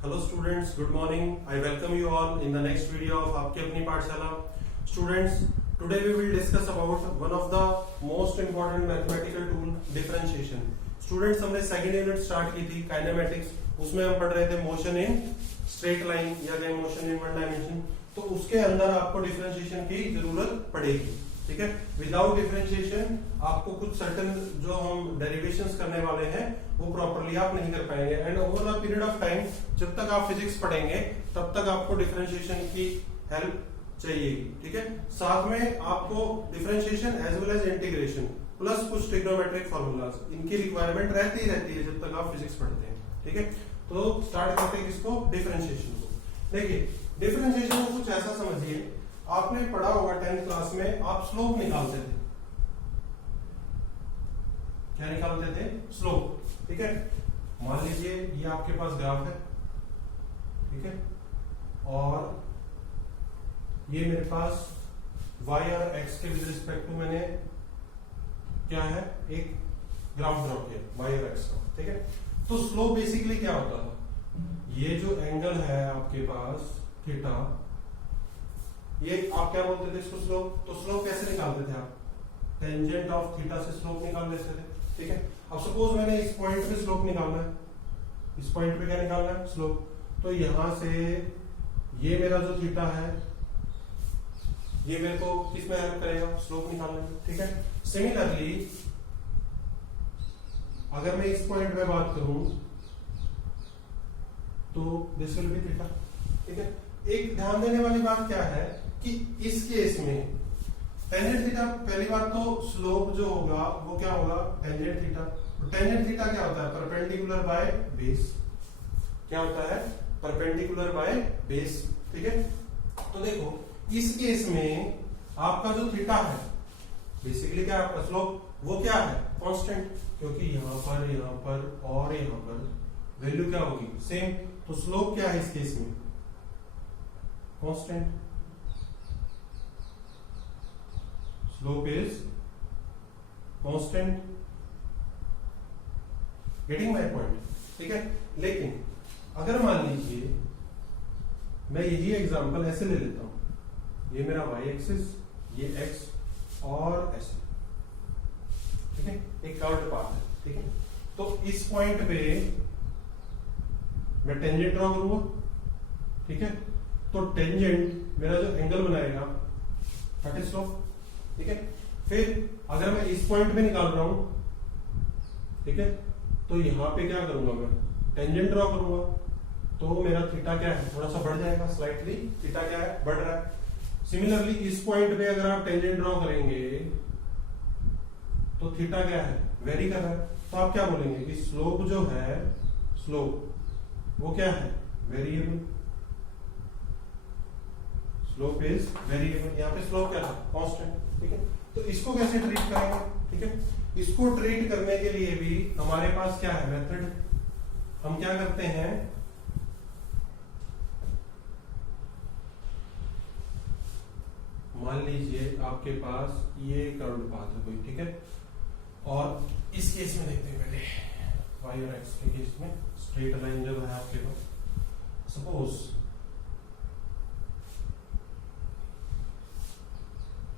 Hello students, good morning. I welcome you all in the next video of आपकी अपनी पाठशाला. Students, today we will discuss about one of the most important mathematical tool, differentiation. Students, हमने second unit start की थी kinematics. उसमें हम पढ़ रहे थे मोशन इन स्ट्रेट लाइन या कहीं मोशन इन वन डायमेंशन. तो उसके अंदर आपको डिफरेंशिएशन की जरूरत पड़ेगी. ठीक है. विदाउट डिफरेंशिएशन आपको कुछ सर्टेन जो हम डेरिवेशंस करने वाले हैं वो प्रॉपर्ली आप नहीं कर पाएंगे. And over the period of time जब तक आप फिजिक्स पढ़ेंगे तब तक आपको डिफरेंशिएशन की हेल्प चाहिएगी. ठीक है. साथ में आपको differentiation as well as integration plus कुछ ट्रिग्नोमेट्रिक फॉर्मूलाज इनकी रिक्वायरमेंट रहती है जब तक आप फिजिक्स पढ़ते हैं. ठीक है. तो स्टार्ट करते हैं किसको, डिफरेंशिएशन को. देखिए डिफरेंशिएशन को कुछ ऐसा समझिए, आपने पढ़ा होगा 10th क्लास में आप स्लोप निकालते थे. क्या निकालते थे? स्लोप. ठीक है. मान लीजिए ये आपके पास ग्राफ है. ठीक है. और ये मेरे पास y और x के विद रिस्पेक्ट टू मैंने क्या है एक ग्राफ ड्रॉ किया y और x का. ठीक है. तो स्लोप बेसिकली क्या होता है? ये जो एंगल है आपके पास थीटा, ये आप क्या बोलते थे इसको? स्लोप. तो स्लोप कैसे निकालते थे आप? टेंजेंट ऑफ थीटा से स्लोप निकाल लेते थे. ठीक है. अब सपोज मैंने इस पॉइंट पे स्लोप निकालना है, इस पॉइंट पे क्या निकालना है? स्लोप. तो यहां से ये मेरा जो थीटा है ये मेरे को किस में हेल्प करेगा? स्लोप निकालने में. ठीक है. सिमिलरली अगर मैं इस पॉइंट पे बात करूं तो दिस विल बी थीटा. ठीक है. एक ध्यान देने वाली बात क्या है कि इस केस में टेंजेंट थीटा, पहली बात तो स्लोप जो होगा वो क्या होगा? Tangent theta. टेंजेंट थीटा क्या होता है? Perpendicular by base. क्या होता है? Perpendicular by base. ठीक है. तो देखो इस केस में आपका जो थीटा है बेसिकली क्या है? आपका स्लोप वो क्या है? कांस्टेंट. क्योंकि यहां पर और यहां पर वैल्यू क्या होगी? सेम. तो स्लोप क्या है इस केस में? Constant. Slope is constant. Getting my point. ठीक है. लेकिन अगर मान लीजिए मैं यही एग्जांपल ऐसे ले लेता हूं, ये मेरा y एक्सिस, ये x और ऐसे. ठीक है. एक कर्व्ड पाथ है. ठीक है. तो इस पॉइंट पे मैं टेंजेंट ड्रॉ करूंगा. ठीक है. तो टेंजेंट मेरा जो एंगल बनाएगा दैट इज स्लोप. ठीक है. फिर अगर मैं इस पॉइंट पे निकाल रहा हूं, ठीक है, तो यहां पे क्या करूंगा? मैं टेंजेंट ड्रॉ करूंगा तो मेरा थीटा क्या है? थोड़ा सा बढ़ जाएगा. स्लाइटली थीटा क्या है? बढ़ रहा है. सिमिलरली इस पॉइंट पे अगर आप टेंजेंट ड्रॉ करेंगे तो थीटा क्या है? वेरी कर रहा है. तो आप क्या बोलेंगे कि स्लोप जो है, स्लोप वो क्या है? वेरिएबल. Slope is variable. यहाँ पे स्लोप क्या था? कांस्टेंट. ठीक है. तो इसको कैसे ट्रीट करेंगे? ठीक है. इसको ट्रीट करने के लिए भी हमारे पास क्या है? मेथड. हम क्या करते हैं, मान लीजिए आपके पास ये कर्व्ड पाथ है कोई. ठीक है. और इस केस में देखते हैं पहले y और x के केस में स्ट्रेट लाइन जब है आपके पास, सपोज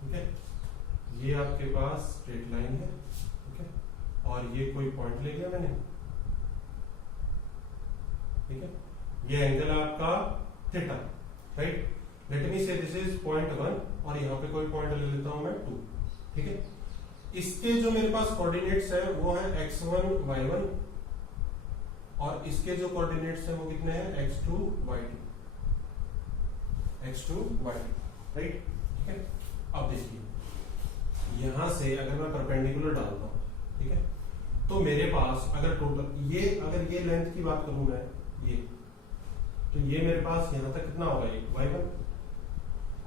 ठीक है, ये आपके पास स्ट्रेट लाइन है. ठीक है. और ये कोई पॉइंट ले लिया मैंने. ठीक है. ये एंगल आपका थीटा. राइट. लेट मी से दिस इज पॉइंट 1 और यहां पे कोई पॉइंट ले लेता हूं मैं 2. ठीक है. इसके जो मेरे पास कोऑर्डिनेट्स है वो है x1 y1 और इसके जो कोऑर्डिनेट्स है वो कितने हैं? x2 y2. x2 y2. Right. ठीक है. अब देखिए यहां से अगर मैं परपेंडिकुलर डालता हूं, ठीक है, तो मेरे पास अगर टोटल ये अगर ये लेंथ की बात करूं मैं, ये तो ये मेरे पास यहां तक कितना होगा? ये y1.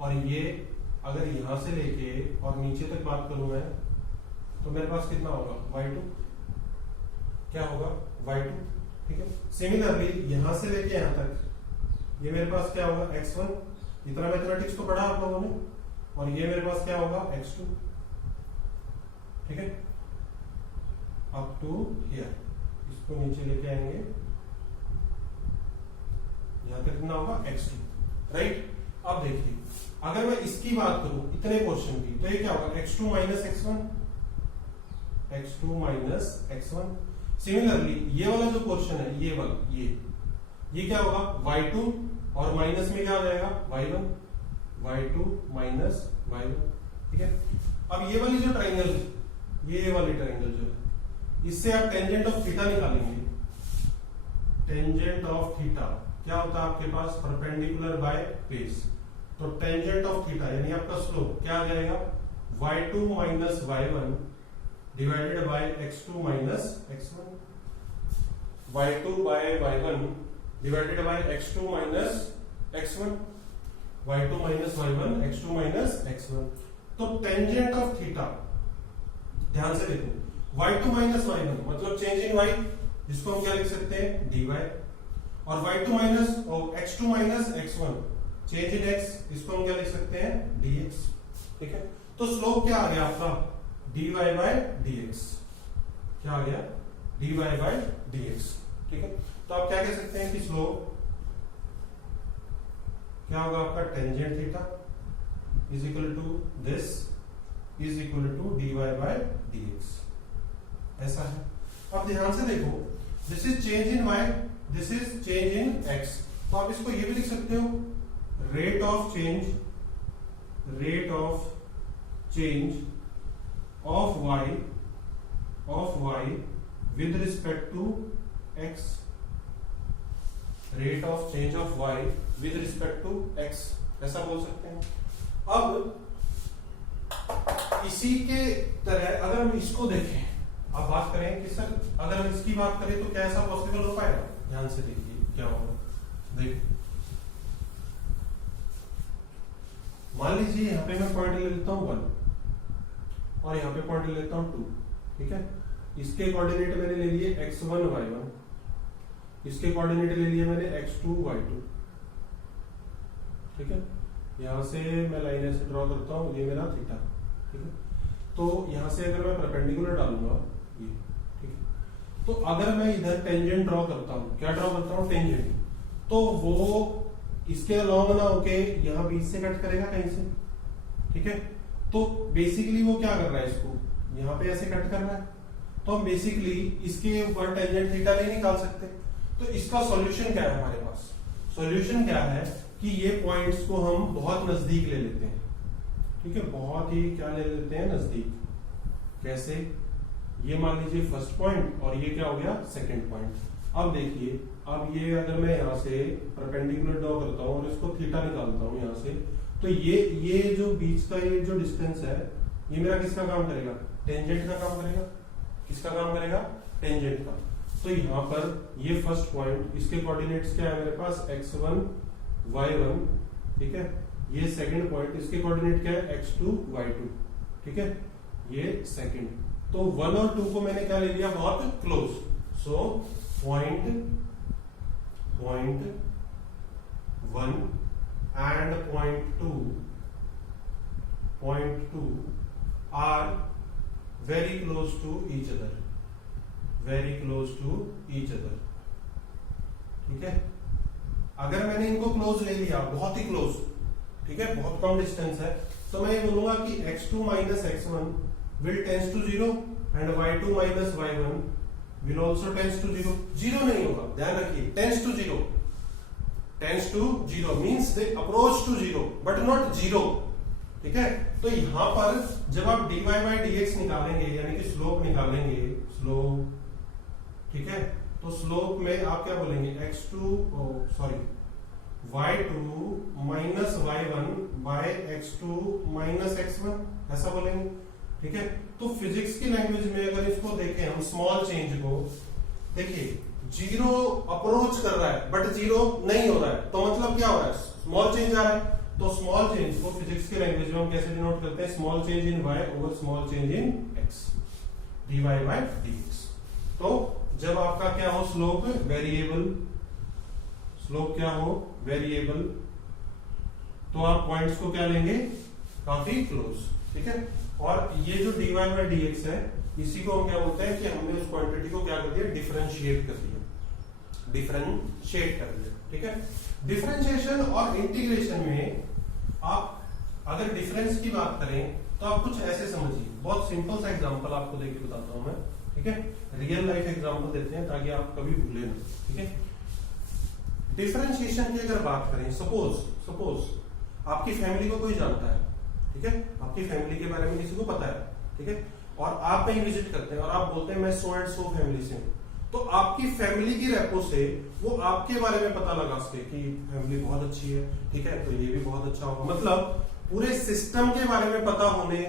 और ये अगर यहां से लेके और नीचे तक बात करूं मैं तो मेरे पास कितना होगा? y2. क्या होगा? y2. ठीक है. सिमिलरली यहां से लेके यहां तक ये मेरे पास क्या होगा? x1. इतना मैथमेटिक्स तो पढ़ा आप लोगों ने. और ये मेरे पास क्या होगा? x2. ठीक है. Up to here. इसको नीचे लेके आएंगे कितना होगा x2, राइट। अब देखिए अगर मैं इसकी बात करूं इतने पोर्शन की, तो ये क्या होगा x2 minus x1, x2 minus x1। Similarly ये वाला जो पोर्शन है, ये वाला, ये क्या होगा y2, और माइनस में क्या आ जाएगा y1, y2 माइनस y1, ठीक है। अब ये वाली जो ट्राइंगल है, ये वाली ट्राइंगल जो है, इससे आप टेंजेंट ऑफ थीटा निकालेंगे। टेंजेंट ऑफ थीटा क्या होता है आपके पास, परपेंडिकुलर बाय बेस। तो टेंजेंट ऑफ थीटा यानी आपका स्लोप क्या आ जाएगा, y2 minus y1 divided by x2 minus x1, y2 by y1 divided by x2 minus x1, y2 minus y1 x2 minus x1। तो टेंजेंट ऑफ थीटा, ध्यान से देखो, y2 माइनस y1 मतलब चेंज इन y, जिसको हम क्या लिख सकते हैं dy, और y2 माइनस और x2 minus x1 change in x, इसको हम क्या लिख सकते हैं dx, ठीक है। तो स्लोप क्या आ गया आपका dy बाय dx, क्या आ गया dy बाय dx, ठीक है। तो आप क्या कह सकते हैं कि स्लोप क्या होगा आपका, tangent theta is equal to this is equal to dy by dx, ऐसा है। अब ध्यान से देखो, this is change in y, this is change in x, तो आप इसको ये भी लिख सकते हो rate of change of y with respect to x, rate of change of y with respect to x, ऐसा बोल सकते हैं। अब इसी के तरह अगर हम इसको देखें, आप बात करें कि सर अगर हम इसकी बात करें तो क्या ऐसा पॉसिबल हो पाएगा, ध्यान से देखिए क्या होगा। देखिए मान लीजिए यहाँ पे मैं पॉइंट ले लेता हूँ 1 और यहाँ पे पॉइंट ले लेता हूँ 2, ठीक है। इसके कोऑर्डिनेट मैंने ले लिए x1 y1, इसके कोऑर्डिनेट ले लिए मैंने x2 y2, ठीक है। यहां से मैं लाइन ऐसे ड्रॉ करता हूं, ये मेरा थीटा, ठीक है। तो यहां से अगर मैं परपेंडिकुलर डालूंगा ये, ठीक है, तो अगर मैं इधर टेंजेंट ड्रॉ करता हूं, क्या ड्रॉ करता हूं टेंजेंट, तो वो इसके लॉन्ग ना होके यहाँ बीच से कट करेगा कहीं से, ठीक है। तो बेसिकली वो क्या कर रहा है, इसको यहाँ पे ऐसे कट कर रहा है, तो हम बेसिकली इसके ऊपर टेंजेंट थीटा नहीं निकाल सकते। तो इसका सॉल्यूशन क्या है हमारे पास, सॉल्यूशन क्या है कि ये पॉइंट्स को हम बहुत नजदीक ले लेते हैं, ठीक है, बहुत ही क्या ले लेते हैं नजदीक। कैसे, ये मान लीजिए फर्स्ट पॉइंट और ये क्या हो गया सेकंड पॉइंट। अब देखिए, अब ये अगर मैं यहाँ से परपेंडिकुलर ड्रॉ करता हूँ और इसको थीटा निकालता हूँ यहाँ से, तो ये जो बीच का ये जो डिस्टेंस है, ये मेरा किसका काम करेगा, टेंजेंट का काम करेगा। किसका काम करेगा, टेंजेंट का। तो यहाँ पर ये फर्स्ट पॉइंट, इसके कोऑर्डिनेट्स क्या है मेरे पास x1 y1, ठीक है। ये सेकंड पॉइंट, इसके कोऑर्डिनेट क्या है x2 y2, ठीक है, ये सेकंड। तो 1 और 2 को मैंने क्या ले लिया, बहुत close. So point 1 and point 2 are very close to each other, ठीक है। अगर मैंने इनको क्लोज ले लिया, बहुत ही क्लोज, ठीक है, बहुत कम डिस्टेंस है, तो मैं ये बोलूंगा कि x2 minus x1 will tends to 0 and y2 minus y1 will also tends to 0। 0 नहीं होगा, ध्यान रखिए, tends to 0 means they approach to 0 but not 0, ठीक है। तो यहां पर जब आप dy बाई dx निकालेंगे, यानी कि स्लोप निकालेंगे, स्लोप, ठीक है, तो स्लोप में आप क्या बोलेंगे, y2 minus y1 bye x2 minus x1, ऐसा बोलेंगे, ठीक है। तो फिजिक्स की लैंग्वेज में अगर इसको देखें हम, स्मॉल चेंज को देखिए, 0 अप्रोच कर रहा है बट 0 नहीं हो रहा है, तो मतलब क्या हो रहा है, स्मॉल चेंज आ रहा है। तो स्मॉल चेंज को फिजिक्स की लैंग्वेज में हम कैसे डिनोट करते हैं, small change in y over small change in x, dy by dx। तो जब आपका क्या हो, स्लोप वेरिएबल, तो आप पॉइंट्स को क्या लेंगे, काफी क्लोज, ठीक है। और ये जो dy बाय dx है, इसी को हम क्या बोलते हैं कि हमने उस क्वांटिटी को क्या कर दिया, डिफरेंशिएट कर दिया। डिफरेंशिएट कर दिया। ठीक है, डिफरेंशिएशन और इंटीग्रेशन में आप अगर डिफरेंस की बात करें तो आप कुछ ऐसे समझिए, बहुत सिंपल सा एग्जांपल आपको देके बताता हूं मैं। ठीक है, रियल लाइफ एग्जांपल देते हैं ताकि आप कभी भूले ना। ठीक है, डिफरेंशिएशन की अगर बात करें, सपोज आपकी फैमिली को कोई जानता है। ठीक है, आपकी फैमिली के बारे में किसी को पता है। ठीक है, और आप कहीं विजिट करते हैं और आप बोलते हैं मैं सो एंड सो फैमिली से हूं, तो आपकी फैमिली की रेपो से वो आपके बारे में पता लगा सके कि फैमिली बहुत अच्छी है। ठीक है, तो ये भी बहुत अच्छा होगा। मतलब पूरे सिस्टम के बारे में पता होने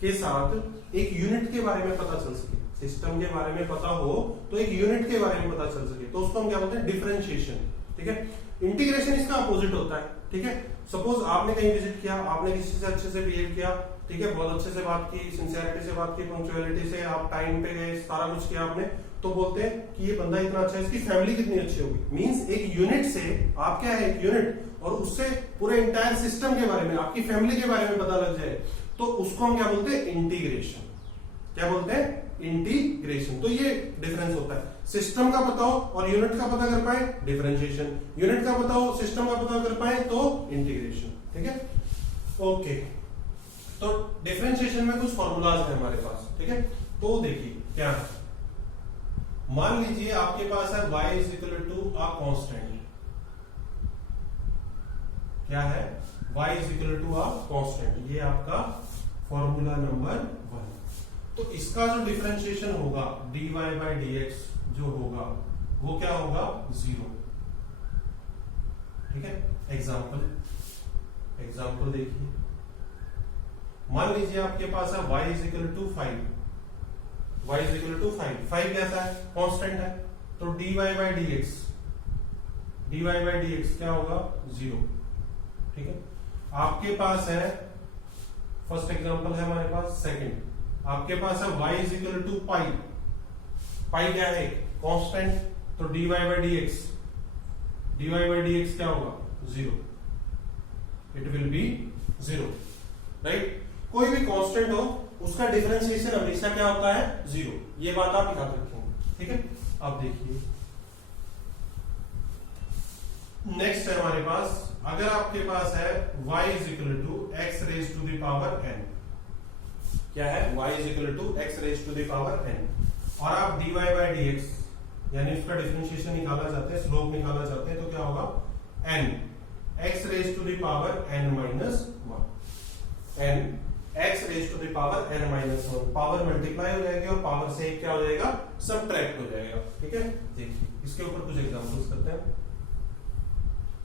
के साथ एक यूनिट के बारे में पता चल सके। सिस्टम के बारे में पता हो तो एक यूनिट के बारे में पता चल सके, तो उसको हम क्या बोलते हैं? डिफरेंशिएशन। ठीक है, इंटीग्रेशन इसका अपोजिट होता है। ठीक है, सपोज आपने कहीं विजिट किया, आपने किसी से अच्छे से बिहेव किया। ठीक है, बहुत अच्छे से बात की, सिंसियरिटी से बात की, पंक्चुअलिटी से, आप टाइम पे गए, सारा कुछ किया आपने, तो बोलते हैं कि ये बंदा इतना अच्छा है, इसकी फैमिली कितनी अच्छी होगी। मींस एक यूनिट से आप क्या है, एक यूनिट, और उससे पूरे इंटायर सिस्टम के बारे में, आपकी फैमिली के बारे में पता लग जाए, तो उसको हम क्या बोलते हैं? इंटीग्रेशन। क्या बोलते हैं? इंटीग्रेशन। तो ये डिफरेंस होता है, सिस्टम का पता हो और यूनिट का पता कर पाए, डिफरेंशिएशन। यूनिट का पता हो, सिस्टम का पता कर पाए, तो इंटीग्रेशन। ठीक है, ओके। तो डिफरेंशिएशन में कुछ फॉर्मूलाज है हमारे पास। ठीक है, तो देखिए क्या है। मान लीजिए आपके पास है y is equal to a constant. क्या है? y is equal to a constant. ये आपका फॉर्मूला नंबर 1। तो इसका जो डिफरेंशिएशन होगा dy बाई dx जो होगा वो क्या होगा? 0। ठीक है, एग्जाम्पल देखिए। मान लीजिए आपके पास है y is equal to 5। y is equal to 5 कैसा है? कांस्टेंट है, तो dy बाई dx क्या होगा? 0। ठीक है, आपके पास है फर्स्ट एग्जांपल है हमारे पास। सेकंड आपके पास है y इज इक्वल टू पाई क्या है? कांस्टेंट, तो dy बाई dx क्या होगा? 0। It will B 0, right. कोई भी कांस्टेंट हो उसका डिफरेंशिएशन हमेशा क्या होता है? 0। ये बात आप याद रखेंगे। ठीक है, अब देखिए नेक्स्ट है हमारे पास, अगर आपके पास है y is equal to x raise to the power n। क्या है? y is equal to x raise to the power n, और आप dy बाई dx यानी उसका डिफरेंशिएशन निकाला जाता है, स्लोप निकाला जाता है, तो क्या होगा? n x raise to the power n minus 1। n x raise to the power n minus 1, power multiply हो जाएगी और पावर से क्या हो जाएगा? सबट्रैक्ट हो जाएगा। ठीक है, देखिए इसके ऊपर कुछ एग्जांपल्स करते हैं।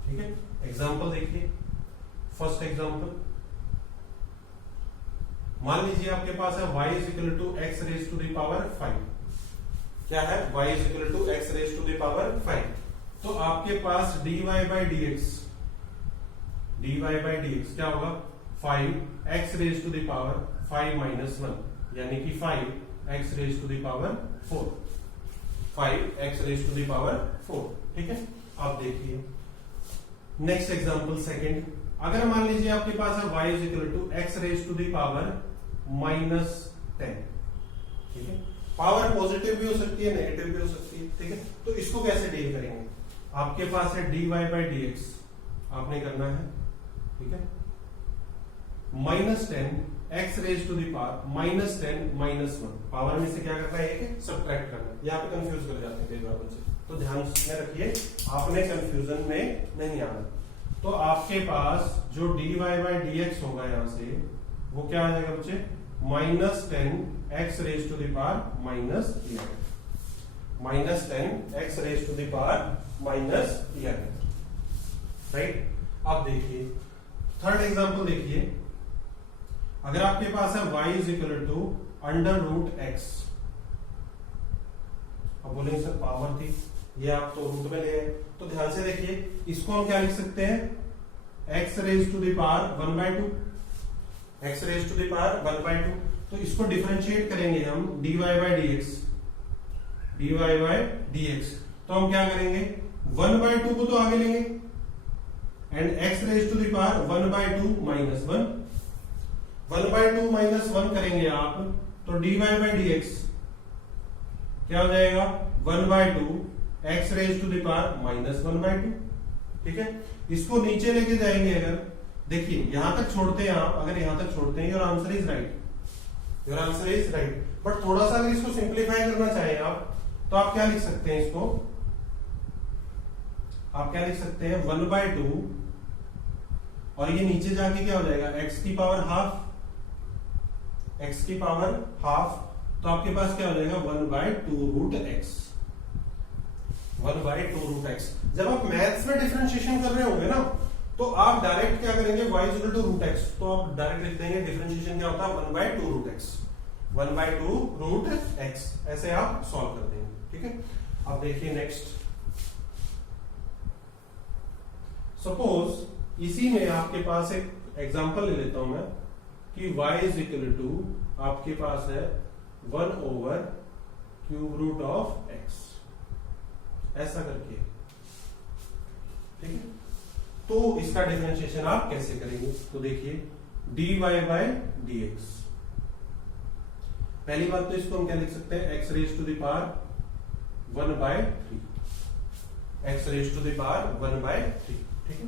ठीक है, एग्जांपल देखिए। फर्स्ट एग्जांपल, मान लीजिए आपके पास है y is equal to x raise to the power 5। क्या है? y is equal to x raise to the power 5। तो आपके पास dy बाई dx क्या होगा? 5x raise to the power 5 minus 1, यानी कि 5x raise to the power 4। 5x raise to the power 4। ठीक है, अब देखिए नेक्स्ट एग्जांपल सेकंड, अगर मान लीजिए आपके पास है y is equal to x raise to the power minus 10। ठीक है, पावर पॉजिटिव भी हो सकती है, नेगेटिव भी हो सकती है। ठीक है, तो इसको कैसे डील करेंगे? आपके पास है dy बाई dx, आपने करना है। ठीक है, minus 10 x raise to the power minus 10 minus 1, power में से क्या करना है? एक सबट्रैक्ट करना है। यहाँ पे कंफ्यूज कर जाते हैं कई बार बच्चे, तो ध्यान में रखिए, आपने कंफ्यूजन में नहीं आना। तो आपके पास जो dy बाई dx होगा यहां से वो क्या आ जाएगा बच्चे? Minus 10 x raise to the power minus 11। Minus 10 x raise to the power minus 11, right. अब देखिए थर्ड एग्जांपल देखिए, अगर आपके पास है y is equal to under root x। अब बोलेंगे सर पावर थी, ये आप तो रूट में ले आए, तो ध्यान से देखिए इसको हम क्या लिख सकते हैं? x raise to the power 1/2, x raise to the power 1/2। तो इसको डिफरेंशिएट करेंगे हम dy बाई dx, तो हम क्या करेंगे? 1/2 को तो आगे लेंगे and x raise to the power 1/2 minus 1। 1/2 minus 1 करेंगे आप, तो dy बाई dx क्या हो जाएगा? 1/2 x raise to the power -1/2। ठीक है, इसको नीचे लेके जाएंगे अगर, देखिए यहां तक छोड़ते हैं आप, अगर यहां तक छोड़ते हैं, your answer is right, your answer is right. But थोड़ा सा अगर इसको सिंप्लीफाई करना चाहें आप, तो आप क्या लिख सकते हैं इसको, आप क्या लिख सकते हैं 1/2, और ये नीचे जाके क्या हो जाएगा x की पावर हाफ, x की पावर हाफ, तो आपके पास क्या हो जाएगा 1/2 रूट x, 1/2 रूट x। जब आप मैथ्स में डिफरेंशिएशन कर रहे होंगे ना, तो आप डायरेक्ट क्या करेंगे, y equal to root x, तो आप डायरेक्ट लिख देंगे डिफरेंशिएशन क्या होता है 1/2 रूट x, 1/2 रूट x, ऐसे आप सॉल्व कर देंगे। ठीक है, अब देखिए नेक्स्ट, सपोज इसी में आपके पास एक एग्जांपल ले लेता हूं मैं कि y इज इक्वल टू आपके पास है 1/क्यूब रूट ऑफ x, ऐसा करके। ठीक है, तो इसका डिफरेंशिएशन आप कैसे करेंगे, तो देखिए dy बाय dx, पहली बात तो इसको हम क्या लिख सकते हैं x raise to the power 1/3, x raise to the power 1/3। ठीक है,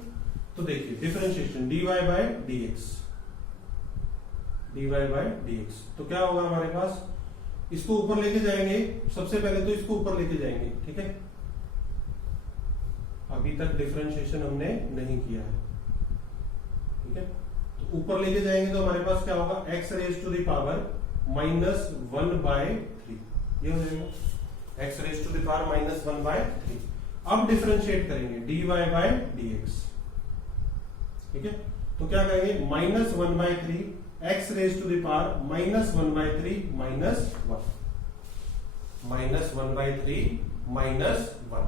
तो देखिए differentiation dy by dx, dy by dx, तो क्या होगा हमारे पास, इसको ऊपर लेके जाएंगे, सबसे पहले तो इसको ऊपर लेके जाएंगे। ठीक है, अभी तक डिफरेंशिएशन हमने नहीं किया है। ठीक है, तो ऊपर लेके जाएंगे तो हमारे पास क्या होगा, x raise to the power -1/3, ये हो जाएगा x raise to the power -1/3। अब डिफरेंशिएट करेंगे dy बाय dx। ठीक है, तो क्या करेंगे -1/3 x raise to the power -1/3 -1।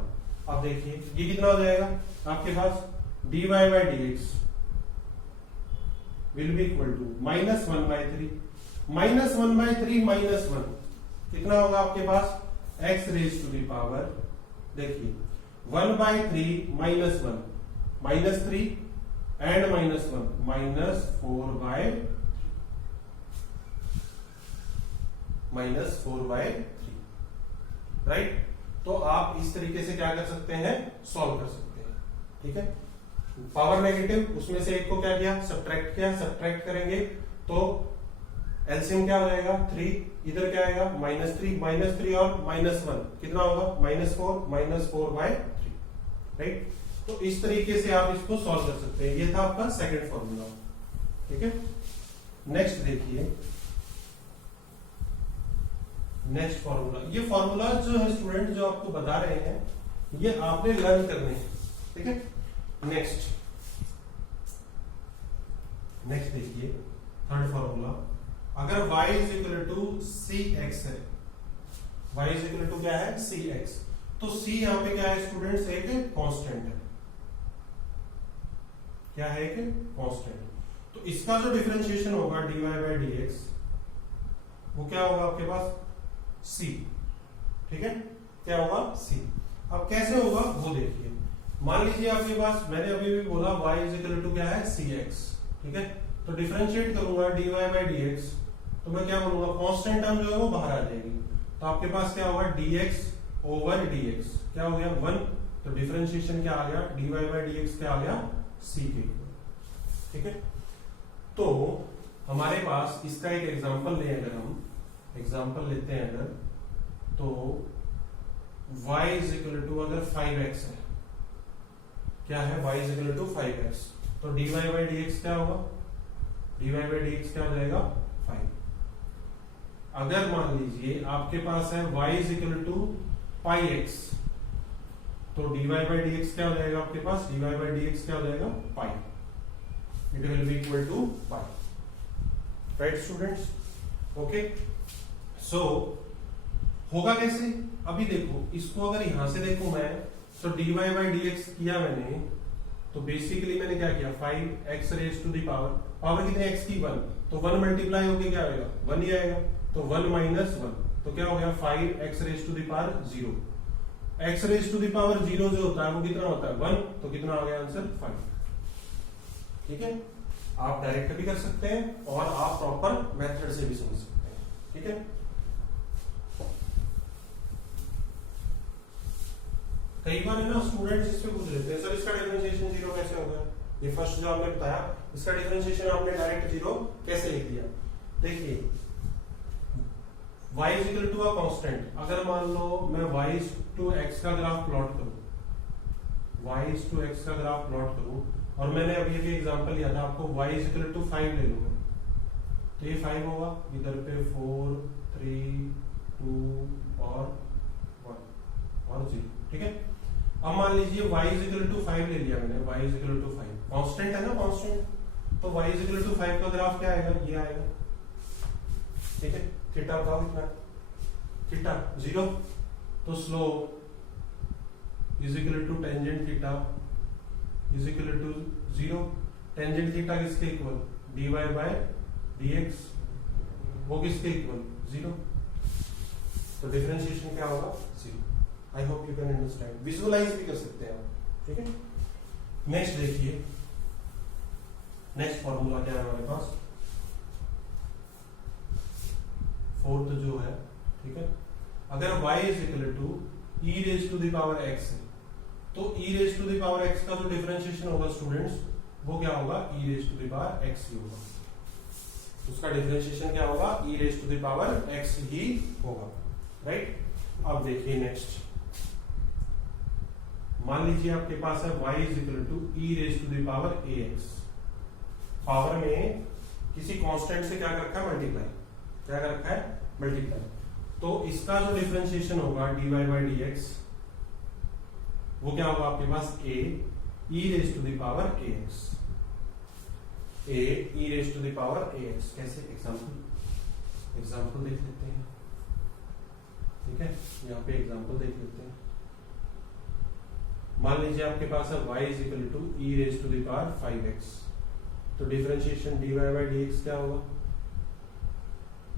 अब देखिए ये कितना हो जाएगा आपके पास, dy by dx will be equal to -1/3 -1/3 कितना होगा आपके पास, x raise to the power, देखिए 1/3 -1 -3 एंड -1 -4/3, राइट। तो आप इस तरीके से क्या कर सकते हैं, सॉल्व कर सकते हैं। ठीक है, पावर नेगेटिव, उसमें से एक को क्या किया, सब्ट्रैक्ट किया, सब्ट्रैक्ट करेंगे तो एलसीएम क्या हो जाएगा 3, इधर क्या आएगा -3 और -1 कितना होगा -4/3, राइट। तो इस तरीके से आप इसको सॉल्व कर सकते हैं। ये था आपका सेकंड फॉर्मूला। ठीक है, नेक्स्ट देखिए, नेक्स्ट फॉर्मूला, ये फॉर्मूला जो है स्टूडेंट जो आपको बता रहे हैं ये आपने लर्न करने हैं। ठीक है, नेक्स्ट देखिए थर्ड फॉर्मूला, अगर y is equal to cx है, y इज इक्वल टू क्या है cx, तो c यहां पे क्या है स्टूडेंट्स, एक कांस्टेंट है। क्या है, एक कांस्टेंट। तो इसका जो डिफरेंशिएशन होगा dy बाय dx वो क्या होगा आपके पास c। ठीक है, क्या होगा c। अब कैसे होगा वो देखिए, मान लीजिए आपके पास, मैंने अभी भी बोला y इज इक्वल टू क्या है cx। ठीक है, तो डिफरेंशिएट करूंगा dy बाय dx, तो मैं क्या बोलूंगा, कांस्टेंट टर्म जो है वो बाहर आ जाएगी, तो आपके पास क्या होगा dx ओवर dx, क्या हो गया 1, तो डिफरेंशिएशन क्या आ गया dy बाय dx क्या आ गया c के। ठीक है, तो हमारे पास इसका एक एग्जांपल लें, अगर हम एग्जांपल लेते हैं अगर, तो y इज इक्वल टू अगर 5x है, क्या है y is equal to 5x, तो dy बाय dx क्या होगा, dy बाय dx क्या हो जाएगा 5। अगर मान लीजिए आपके पास है y is equal to πx, तो dy बाय dx क्या हो जाएगा आपके पास, dy बाय dx क्या हो जाएगा pi, it will be equal to pi, right students. Okay, so होगा कैसे, अभी देखो इसको अगर यहां से देखो मैं, तो dy बाय dx किया मैंने, तो बेसिकली मैंने क्या किया 5x raise to the power कितने x की 1, तो 1 मल्टीप्लाई होके क्या आएगा 1 ही आएगा, तो 1 माइनस 1, तो क्या हो गया 5x raise to the power 0। x raise to the power 0 जो होता है वो कितना होता है 1, तो कितना आ गया आंसर 5। ठीक है, आप डायरेक्ट भी कर सकते हैं और आप प्रॉपर मेथड से भी समझ सकते हैं। ठीक है, कई बार है ना स्टूडेंट्स इससे पूछ लेते हैं, सर इसका डिफरेंशिएशन जीरो कैसे होगा? ये फर्स्ट जो आपने बताया, इसका डिफरेंशिएशन आपने डायरेक्ट जीरो कैसे लिख दिया? देखिए y is equal to a constant, अगर मान लो मैं y टू x का ग्राफ प्लॉट करूं, y टू x का ग्राफ प्लॉट करूं, और मैंने अभी अभी एग्जांपल लिया था आपको, y इज इक्वल टू 5 ले लूंगा, तो ये 5 होगा, इधर पे 4 3 2 और 1 और 0, ठीक है। अब मान लीजिए y इज इक्वल टू 5 ले लिया मैंने, y is equal to 5 constant है ना, कांस्टेंट, तो y इज इक्वल टू 5 का ग्राफ क्या आएगा? ये आएगा, ठीक है। थीटा बताओ कितना? थीटा 0, तो slope is equal to tangent theta is equal to 0। Tangent theta किसके इक्वल? dy बाय dx, वो किसके इक्वल? 0। तो डिफरेंशिएशन क्या होगा? 0। I hope you can understand, visualize भी कर सकते हैं आप, ठीक है। नेक्स्ट देखिए, नेक्स्ट फॉर्मूला क्या है हमारे पास, फोर्थ जो है, ठीक है। अगर y is equal to e raise to the power x है, तो e raise to the power x का जो डिफरेंशिएशन होगा स्टूडेंट्स, वो क्या होगा? e raise to the power x ही होगा, उसका डिफरेंशिएशन क्या होगा? e raise to the power x ही होगा, राइट। अब देखिए नेक्स्ट, मान लीजिए आपके पास है y is equal to e raise to the power ax, power में किसी कांस्टेंट से क्या कर रखा है? मल्टीप्लाई, क्या कर रखा है? मल्टीप्लाई। तो इसका जो डिफरेंशिएशन होगा dy बाई dx, वो क्या होगा आपके पास? a e raise to the power ax, a e raise to the power ax। कैसे? एग्जांपल देख लेते हैं, ठीक है। यहाँ पे एग्जांपल देख लेते हैं। मान लीजिए आपके पास है y is equal to e raise to the power 5x, तो डिफरेंशिएशन dy बाई dx क्या होगा?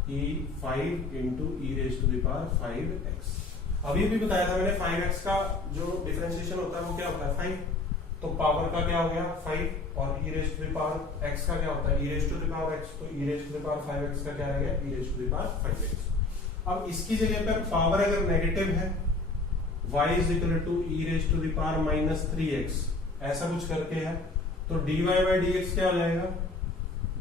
e5 into e raise to the power 5x। अभी भी बताया था मैंने, 5x का जो डिफरेंशिएशन होता है वो क्या होता है? 5। तो पावर का क्या हो गया? 5, और e raise to the power x का क्या होता है? e raise to the power x, तो e raise to the power 5x का क्या रहेगा? e raise to the power 5x। अब इसकी जगह पर पावर अगर नेगेटिव है, y is equal to e raise to the power minus 3x, ऐसा कुछ करके है, तो dy बाई dx क्या हो जाएगा?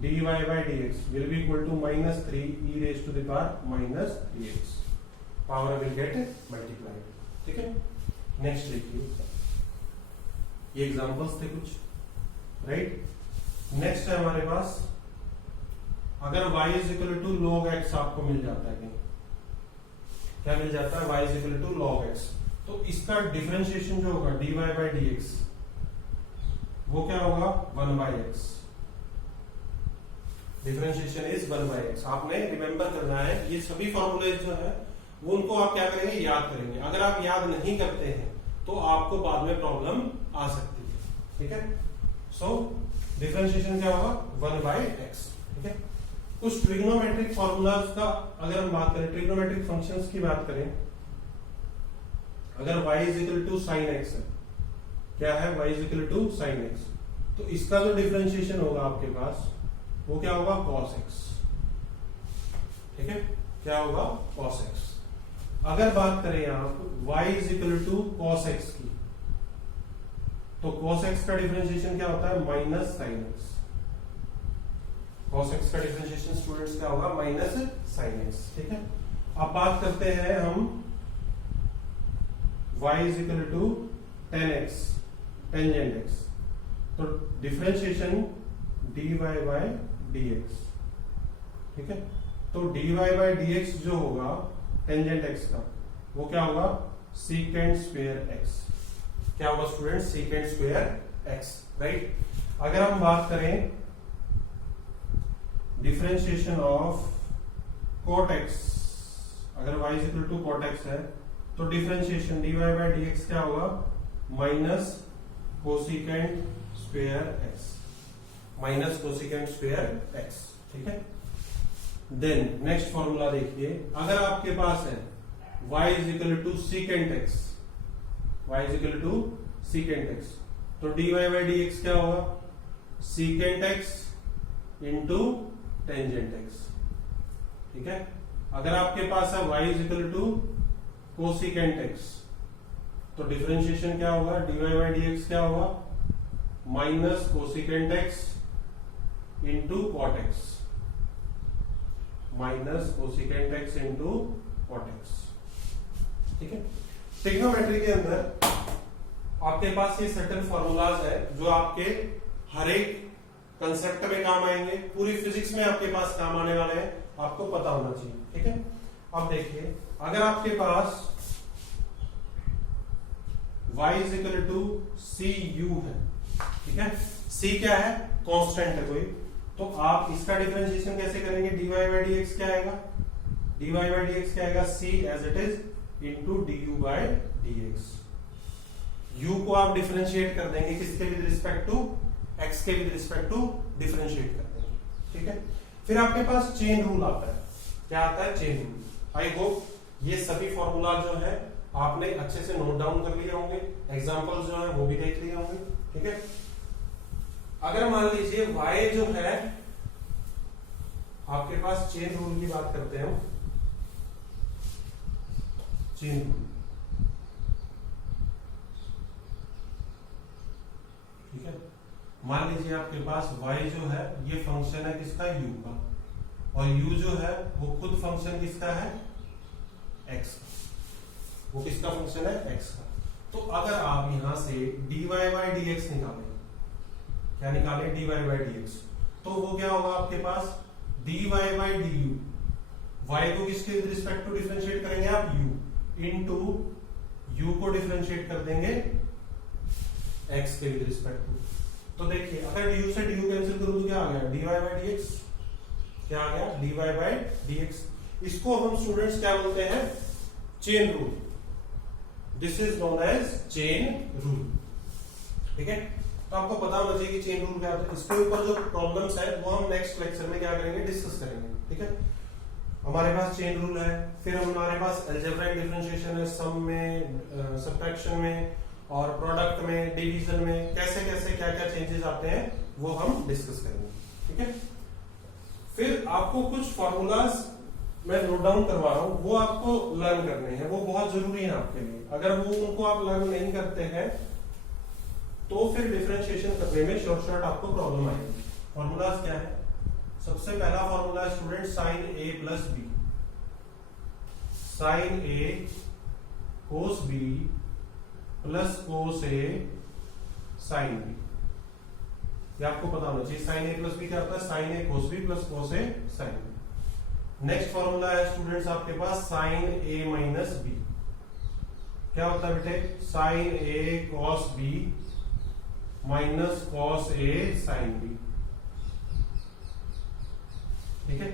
dy by dx will be equal to minus 3 e raised to the power minus 3x. Power will get multiplied. ठीक है। नेक्स्ट देखिए, ये एग्जांपल्स थे कुछ, राइट। नेक्स्ट है हमारे पास, अगर y is equal to log x आपको मिल जाता है कहीं, क्या मिल जाता है? y is equal to log x, तो इसका डिफरेंशिएशन जो होगा dy बाई dx, वो क्या होगा? 1 by x। Differentiation is 1 by x। आपने रिमेंबर करना है, ये सभी फॉर्मूले जो है वो उनको आप क्या करेंगे? याद करेंगे। अगर आप याद नहीं करते हैं तो आपको बाद में प्रॉब्लम आ सकती है, ठीक है। सो डिफरेंशिएशन क्या होगा? 1 बाई x, ठीक है। कुछ ट्रिग्नोमेट्रिक फॉर्मूलाज का अगर हम बात करें, ट्रिग्नोमेट्रिक फंक्शंस की बात करें, अगर y is equal to sine x है, क्या है? y is equal to sine x, तो इसका जो डिफरेंशिएशन होगा आपके पास, वो क्या होगा? cos x, ठीक है। क्या होगा? cos x। अगर बात करें आप y is equal to cos x की, तो cos x का डिफरेंशिएशन क्या होता है? Minus sine x। cos x का डिफरेंशिएशन स्टूडेंट्स क्या होगा? माइनस साइन x, ठीक है। अब बात करते हैं हम y is equal to tan x, tangent x, तो डिफरेंशिएशन dy बाई dx, ठीक है। तो dy बाई dx जो होगा टेंजेंट x का, वो क्या होगा? Secant square x। क्या होगा student? Secant square x, right. अगर हम बात करें डिफरेंशिएशन ऑफ cot x, अगर y is equal to cot x है, तो डिफरेंशिएशन dy बाई dx क्या होगा? Minus cosecant square x, minus cosecant square x, ठीक है। देन नेक्स्ट फॉर्मूला देखिए, अगर आपके पास है y is equal to secant x, y is equal to secant x, तो dy बाई dx क्या होगा? Secant x into tangent x, ठीक है। अगर आपके पास है y is equal to cosecant x, तो डिफरेंशिएशन क्या होगा, dy बाई dx क्या होगा, minus cosecant x into cot x, minus cosecant x into cot x। ठीक है, ट्रिग्नोमेट्री के अंदर आपके पास ये सर्टेन फॉर्मूलाज है जो आपके हर एक कंसेप्ट में काम आएंगे, पूरी फिजिक्स में आपके पास काम आने वाले हैं, आपको पता होना चाहिए। ठीक है, अब देखिए अगर आपके पास y is equal to c u है, ठीक है, c क्या है, कांस्टेंट है कोई, तो आप इसका डिफरेंशिएशन कैसे करेंगे, dy बाई dx क्या आएगा, dy बाई dx क्या आएगा, c as it is into du by dx। u को आप डिफरेंशिएट कर देंगे किसके विद रिस्पेक्ट टू, x के विद रिस्पेक्ट टू डिफरेंशिएट कर देंगे। ठीक है, फिर आपके पास चेन रूल आता है, क्या आता है, चेन रूल। आई होप ये सभी फॉर्मूला जो है आपने अच्छे से नोट डाउन कर लिए होंगे, एग्जांपल्स जो है वो भी देख लिए होंगे। ठीक है, अगर मान लीजिए y जो है आपके पास, चेन रूल की बात करते हैं, चेन रूल, ठीक है, मान लीजिए आपके पास y जो है ये फंक्शन है किसका, u का, और u जो है वो खुद फंक्शन किसका है, x का, वो किसका फंक्शन है, x का। तो अगर आप यहां से dy बाई dx निकालें, क्या निकालें, dy बाई dx, तो वो क्या होगा आपके पास, dy बाई du, y को किसके रिस्पेक्ट टू डिफरेंशिएट करेंगे आप, u इनटू u को डिफरेंशिएट कर देंगे x के रिस्पेक्ट टू। तो देखिए अगर du से du कैंसिल करूं तो क्या आ गया, dy बाई dx, क्या आ गया, dy बाई dx। इसको हम स्टूडेंट्स क्या बोलते हैं, chain rule, this is known as chain rule. ठीक है, तो आपको पता होना चाहिए कि चेन रूल क्या होता है। इसके ऊपर जो प्रॉब्लम्स है वो हम नेक्स्ट लेक्चर में क्या करेंगे, डिस्कस करेंगे। ठीक है, हमारे पास चेन रूल है, फिर हमारे पास अलजेब्राइक डिफरेंशिएशन है, सम में, सब्ट्रैक्शन में, और प्रोडक्ट में, डिवीजन में, कैसे कैसे क्या क्या चेंजेस आते हैं वो हम डिस्कस करेंगे। ठीक है, फिर आपको कुछ फॉर्मूलाज मैं नोट डाउन करवा रहा हूं, वो आपको लर्न करने हैं, वो बहुत जरूरी है आपके लिए। अगर वो उनको आप लर्न नहीं करते हैं तो फिर डिफरेंशिएशन करने में शॉर्ट आपको प्रॉब्लम आएगी। फॉर्मूलाज क्या है, सबसे पहला फॉर्मूला है स्टूडेंट साइन ए प्लस बी, साइन ए कोस बी प्लस कोस ए साइन बी, ये आपको पता होना चाहिए। साइन ए प्लस बी क्या होता है, साइन ए कोस बी प्लस कोस ए साइन बी। नेक्स्ट फॉर्मूला है स्टूडेंट्स आपके पास साइन ए माइनस बी, क्या होता है बेटे, sign A cos B minus cos A sine B. ठीक है,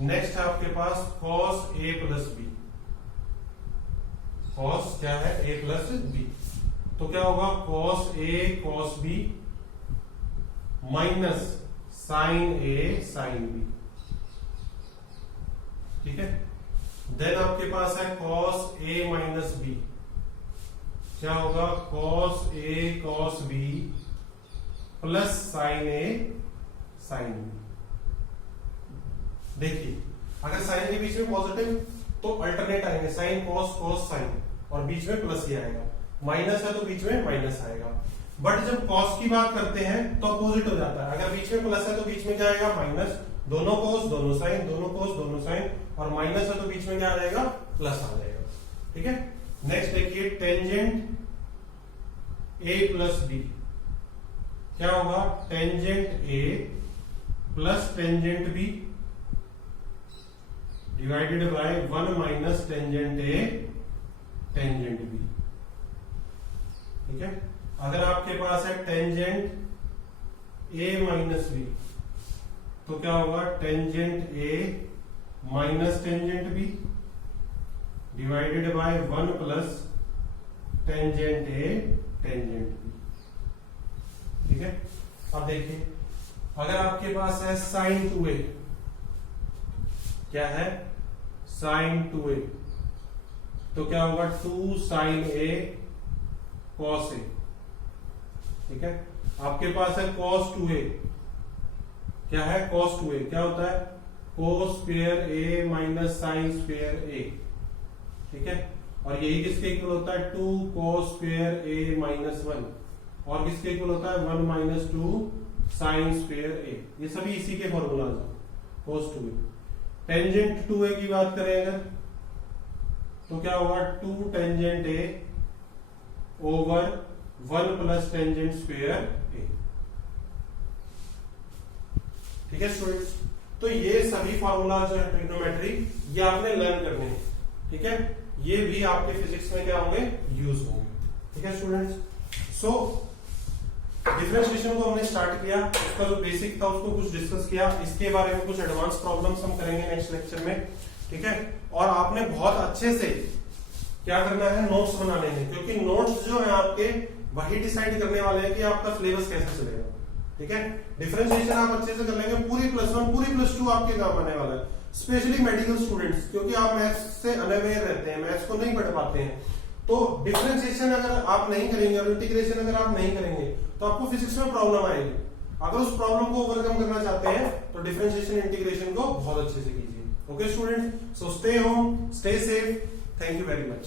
नेक्स्ट है आपके पास cos A plus B, cos क्या है, ए प्लस बी, तो क्या होगा, cos A cos B minus sign A sine B. ठीक है, देन आपके पास है कॉस ए माइनस बी, क्या होगा, cos A cos B plus sign A sine B. देखिए अगर साइन के बीच में पॉजिटिव तो अल्टरनेट आएंगे, साइन कॉस कॉस साइन, और बीच में प्लस ही आएगा, माइनस है तो बीच में माइनस आएगा। बट जब कॉस की बात करते हैं तो अपोजिट हो जाता है, अगर बीच में प्लस है तो बीच में क्या आएगा, माइनस, दोनों कॉस दोनों साइन, दोनों कॉस दोनों साइन, और माइनस है तो बीच में क्या आ जाएगा, प्लस आ जाएगा। ठीक है, नेक्स्ट देखिए टेंजेंट ए प्लस बी, क्या होगा, tangent a plus tangent b divided by 1 minus tangent a tangent b. ठीक है, अगर आपके पास है टेंजेंट ए माइनस बी तो क्या होगा, tangent a minus tangent b divided by 1 plus tangent a tangent b. ठीक है, अब देखिए अगर आपके पास है साइन 2a, क्या है, साइन 2a, तो क्या होगा, 2 साइन ए कॉस ए। ठीक है, आपके पास है cos 2a, क्या है, cos 2a क्या होता है, cos square a minus sine square a। ठीक है, और यही किसके इक्वल होता है 2 cos स्क्वायर a माइनस 1, और किसके इक्वल होता है 1 माइनस 2 sin स्क्वायर a। ये सभी इसी के फॉर्मूलाज हैं cos 2a। टेंजेंट 2a की बात करें अगर तो क्या होगा 2 tangent a over 1 plus tangent square a। ठीक है स्टूडेंट्स, तो ये सभी फॉर्मूलाज जो है ट्रिग्नोमेट्री ये आपने लर्न करने हैं। ठीक है, ये भी आपके फिजिक्स में क्या होंगे यूज होंगे। ठीक है स्टूडेंट्स, सो डिफरेंशिएशन को हमने स्टार्ट किया, उसका जो बेसिक था उसको कुछ डिस्कस किया, इसके बारे में कुछ एडवांस प्रॉब्लम्स हम करेंगे नेक्स्ट लेक्चर में। ठीक है, और आपने बहुत अच्छे से क्या करना है नोट्स बनाने हैं, क्योंकि नोट्स जो है आपके वही डिसाइड करने वाले हैं कि आपका सिलेबस कैसे चलेगा। ठीक है, डिफरेंशिएशन आप अच्छे से कर लेंगे, पूरी +1 पूरी +2 आपके काम आने वाला है, स्पेशली मेडिकल स्टूडेंट्स, क्योंकि आप मैथ्स से अनअवेयर रहते हैं, मैथ्स को नहीं पढ़ पाते हैं। तो डिफरेंशिएशन अगर आप नहीं करेंगे और इंटीग्रेशन अगर आप नहीं करेंगे तो आपको फिजिक्स में प्रॉब्लम आएगी। अगर उस प्रॉब्लम को ओवरकम करना चाहते हैं तो डिफरेंशिएशन इंटीग्रेशन को बहुत अच्छे से कीजिए। Okay students, so stay home, stay safe, thank you very much.